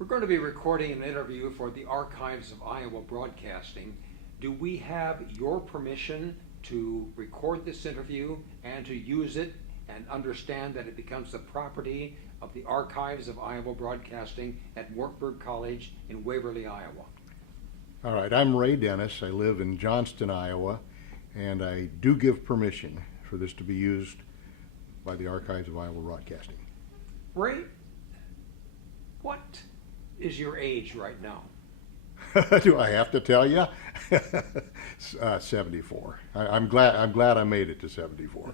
We're going to be recording an interview for the Archives of Iowa Broadcasting. Do we have your permission to record this interview and to use it and understand that it becomes the property of the Archives of Iowa Broadcasting at Wartburg College in Waverly, Iowa? All right, I'm Ray Dennis. I live in Johnston, Iowa, and I do give permission for this to be used by the Archives of Iowa Broadcasting. Ray, what is your age right now? Do I have to tell you? 74. I'm glad I made it to 74.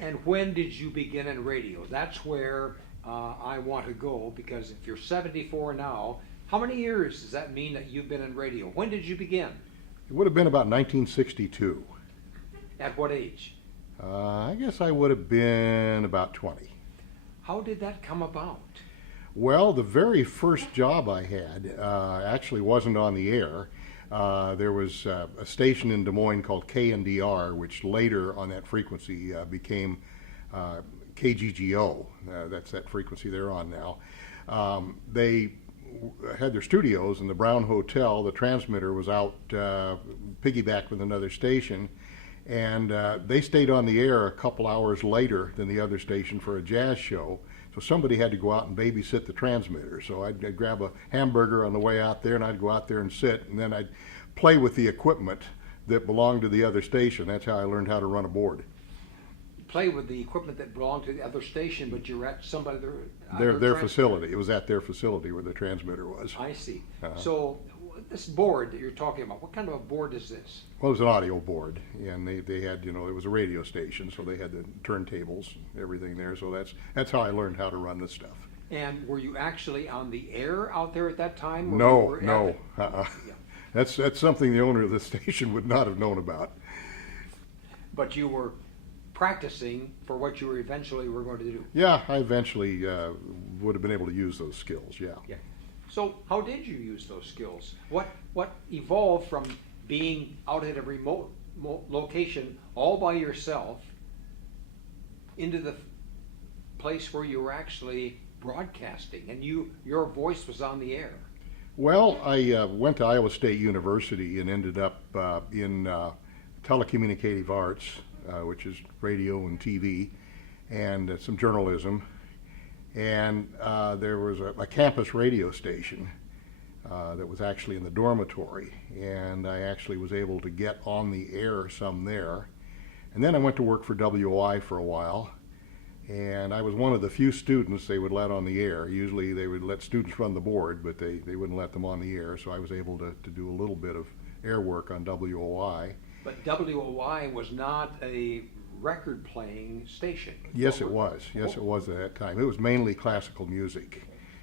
And when did you begin in radio? That's where I want to go, because if you're 74 now, how many years does that mean that you've been in radio? When did you begin? It would have been about 1962. At what age? I guess I would have been about 20. How did that come about? Well, the very first job I had actually wasn't on the air. There was a station in Des Moines called KNDR, which later on that frequency became KGGO. That's that frequency they're on now. They had their studios in the Brown Hotel. The transmitter was out piggybacked with another station, and they stayed on the air a couple hours later than the other station for a jazz show. So somebody had to go out and babysit the transmitter. So I'd grab a hamburger on the way out there, and I'd go out there and sit, and then I'd play with the equipment that belonged to the other station. That's how I learned how to run a board. Play with the equipment that belonged to the other station, but you're at somebody Their facility. It was at their facility where the transmitter was. I see. So this board that you're talking about, what kind of a board is this? Well, it was an audio board, and they had, it was a radio station, so they had the turntables and everything there. So that's how I learned how to run this stuff. And were you actually on the air out there at that time? No. That's something the owner of the station would not have known about. But you were practicing for what you eventually were going to do. Yeah, I eventually would have been able to use those skills. Yeah. So how did you use those skills? What evolved from being out at a remote location all by yourself into the place where you were actually broadcasting and your voice was on the air? Well, I went to Iowa State University and ended up in telecommunicative arts, which is radio and TV, and some journalism. And there was a campus radio station that was actually in the dormitory, and I actually was able to get on the air some there. And then I went to work for WOI for a while, and I was one of the few students they would let on the air. Usually they would let students run the board, but they wouldn't let them on the air, so I was able to do a little bit of air work on WOI. But WOI was not a record-playing station. Yes, it was. Yes, it was at that time. It was mainly classical music.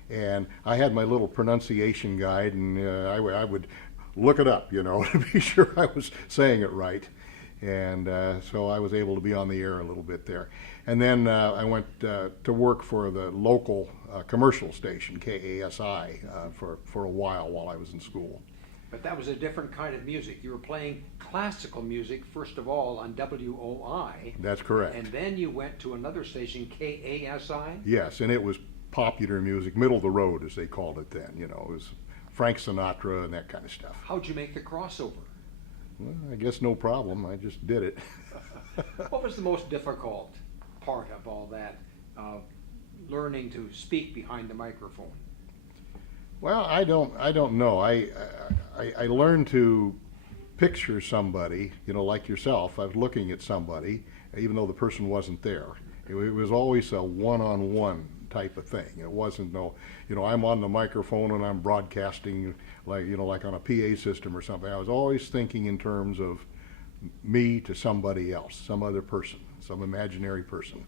And I had my little pronunciation guide, and I would look it up, to be sure I was saying it right. And so I was able to be on the air a little bit there. And then I went to work for the local commercial station, KASI, for a while I was in school. But that was a different kind of music. You were playing classical music, first of all, on WOI. That's correct. And then you went to another station, KASI? Yes, and it was popular music, middle of the road, as they called it then. It was Frank Sinatra and that kind of stuff. How'd you make the crossover? Well, I guess no problem. I just did it. What was the most difficult part of all that, learning to speak behind the microphone? Well, I don't know. I learned to picture somebody, like yourself. I was looking at somebody, even though the person wasn't there. It was always a one-on-one type of thing. It wasn't I'm on the microphone and I'm broadcasting like on a PA system or something. I was always thinking in terms of me to somebody else, some other person, some imaginary person.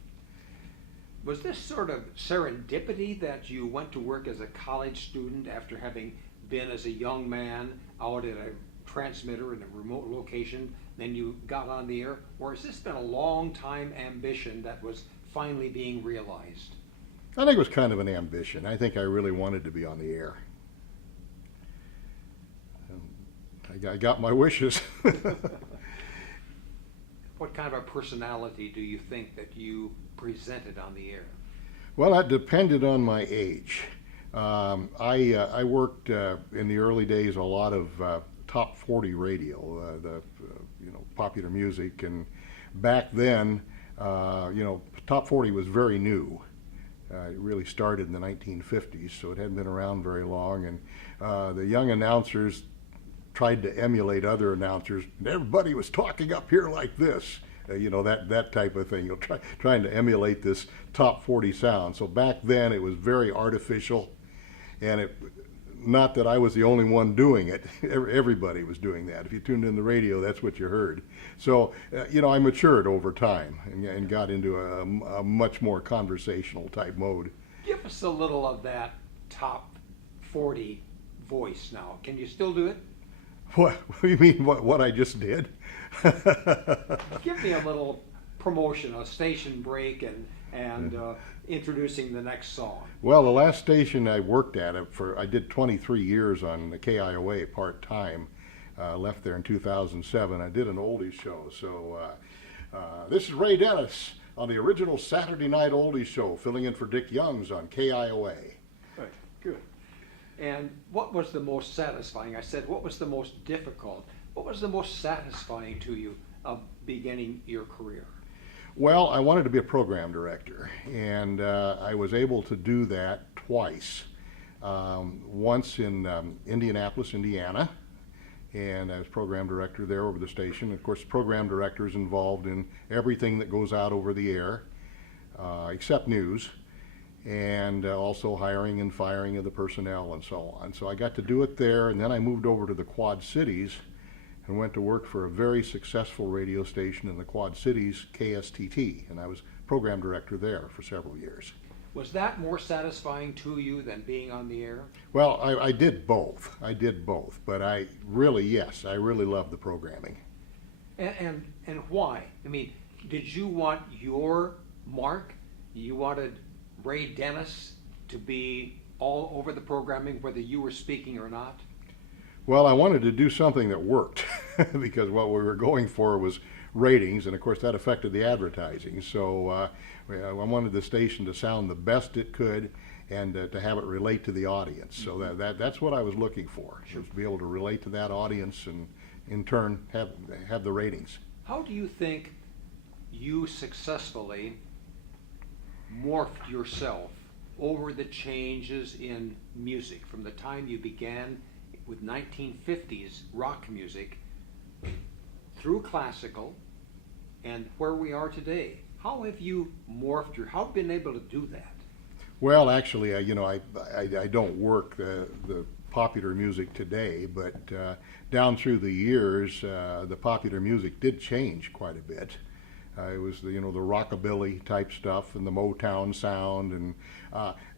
Was this sort of serendipity that you went to work as a college student after having been as a young man out at a transmitter in a remote location, then you got on the air? Or has this been a long time ambition that was finally being realized? I think it was kind of an ambition. I think I really wanted to be on the air. I got my wishes. What kind of a personality do you think that you presented on the air? Well, that depended on my age. I worked in the early days a lot of top 40 radio, popular music, and back then, top 40 was very new. It really started in the 1950s, so it hadn't been around very long, and the young announcers tried to emulate other announcers, and everybody was talking up here like this. That type of thing. Trying to emulate this top 40 sound. So back then it was very artificial, and not that I was the only one doing it. Everybody was doing that. If you tuned in the radio, that's what you heard. So, I matured over time and got into a much more conversational type mode. Give us a little of that top 40 voice now. Can you still do it? What do you mean, what I just did? Give me a little promotion, a station break, and introducing the next song. Well, the last station I worked at, I did 23 years on the KIOA part-time. Left there in 2007. I did an oldies show. So this is Ray Dennis on the original Saturday Night Oldies Show, filling in for Dick Youngs on KIOA. Right, good. And what was the most satisfying? I said, what was the most difficult? What was the most satisfying to you of beginning your career? Well, I wanted to be a program director, and I was able to do that twice. Once in Indianapolis, Indiana, and I was program director there over the station. Of course, program director is involved in everything that goes out over the air, except news, and also hiring and firing of the personnel and so on. So I got to do it there, and then I moved over to the Quad Cities and went to work for a very successful radio station in the Quad Cities, KSTT, and I was program director there for several years. Was that more satisfying to you than being on the air? Well, I did both. But I really love the programming. And why? I mean, did you want your mark? You wanted Ray Dennis to be all over the programming, whether you were speaking or not? Well, I wanted to do something that worked because what we were going for was ratings, and of course that affected the advertising. So I wanted the station to sound the best it could and to have it relate to the audience. So that's what I was looking for, was to be able to relate to that audience and in turn have the ratings. How do you think you successfully morphed yourself over the changes in music from the time you began with 1950s rock music through classical and where we are today? How have you morphed how have you been able to do that? Well, actually, I don't work the popular music today, but down through the years, the popular music did change quite a bit. It was the rockabilly type stuff and the Motown sound, and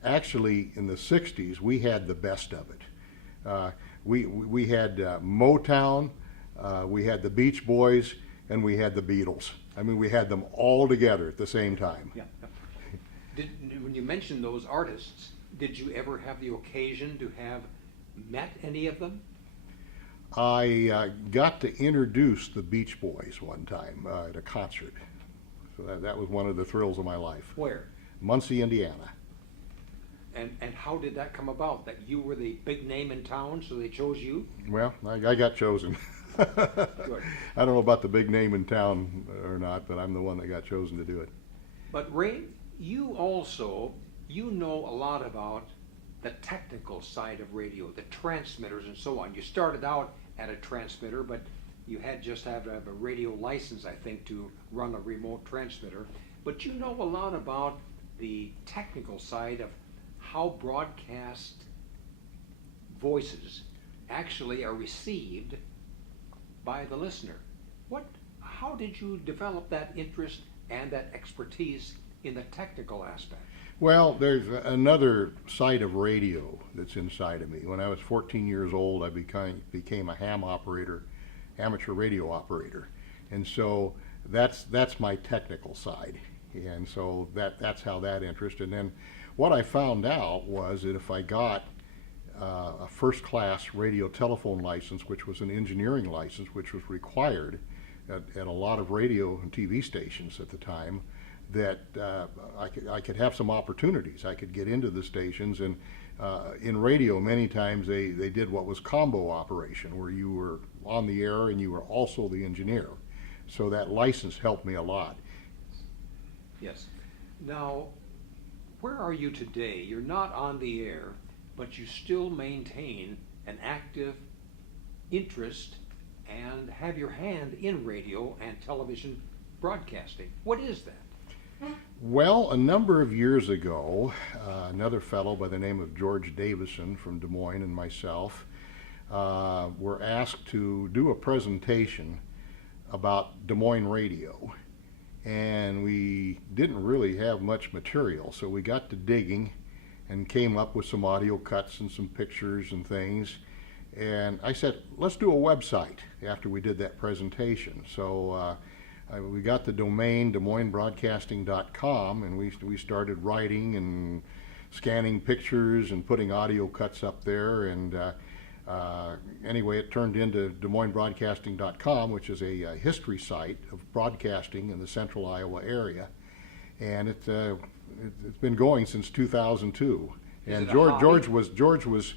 actually in the 60s we had the best of it. We had Motown, we had the Beach Boys, and we had the Beatles. I mean, we had them all together at the same time. Yeah. When you mentioned those artists, did you ever have the occasion to have met any of them? I got to introduce the Beach Boys one time at a concert. So that was one of the thrills of my life. Where? Muncie, Indiana. And how did that come about? That you were the big name in town, so they chose you? Well, I got chosen. Good. I don't know about the big name in town or not, but I'm the one that got chosen to do it. But Ray, you know a lot about the technical side of radio, the transmitters and so on. You started out at a transmitter, but you had to have a radio license, I think, to run a remote transmitter. But you know a lot about the technical side of how broadcast voices actually are received by the listener. How did you develop that interest and that expertise in the technical aspect? Well, there's another side of radio that's inside of me. When I was 14 years old, I became a ham operator, amateur radio operator, and so that's my technical side, and so that's how that interest. And then what I found out was that if I got a first-class radio telephone license, which was an engineering license, which was required at a lot of radio and TV stations at the time, that I could have some opportunities. I could get into the stations, and in radio many times they did what was combo operation, where you were on the air and you were also the engineer. So that license helped me a lot. Yes. Now, where are you today? You're not on the air, but you still maintain an active interest and have your hand in radio and television broadcasting. What is that? Well, a number of years ago, another fellow by the name of George Davison from Des Moines and myself were asked to do a presentation about Des Moines radio. And we didn't really have much material, so we got to digging and came up with some audio cuts and some pictures and things. And I said, let's do a website after we did that presentation. So we got the domain DesMoinesBroadcasting.com, and we started writing and scanning pictures and putting audio cuts up there. And anyway, it turned into DesMoinesBroadcasting.com, which is a history site of broadcasting in the central Iowa area. And it's been going since 2002. And George was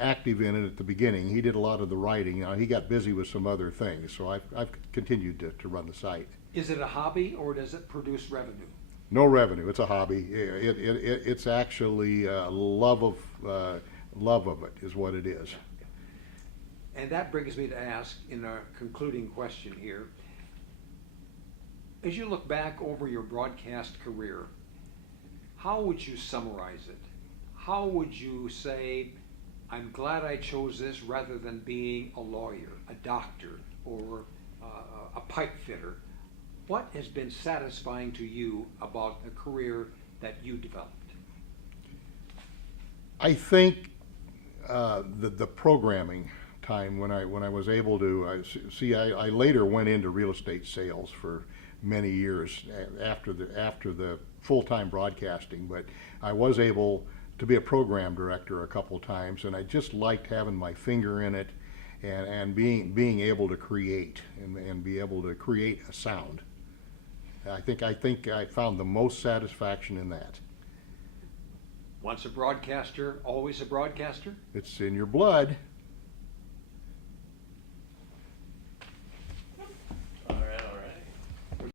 active in it at the beginning. He did a lot of the writing. He got busy with some other things, so I've continued to run the site. Is it a hobby, or does it produce revenue? No revenue. It's a hobby. It's actually love of it is what it is. And that brings me to ask, in a concluding question here, as you look back over your broadcast career, how would you summarize it? How would you say, I'm glad I chose this rather than being a lawyer, a doctor, or a pipe fitter? What has been satisfying to you about the career that you developed? I think the programming time when I was able to I later went into real estate sales for many years after the full-time broadcasting, but I was able to be a program director a couple of times, and I just liked having my finger in it and being able to create and be able to create a sound. I think I found the most satisfaction in that. Once a broadcaster, always a broadcaster? It's in your blood.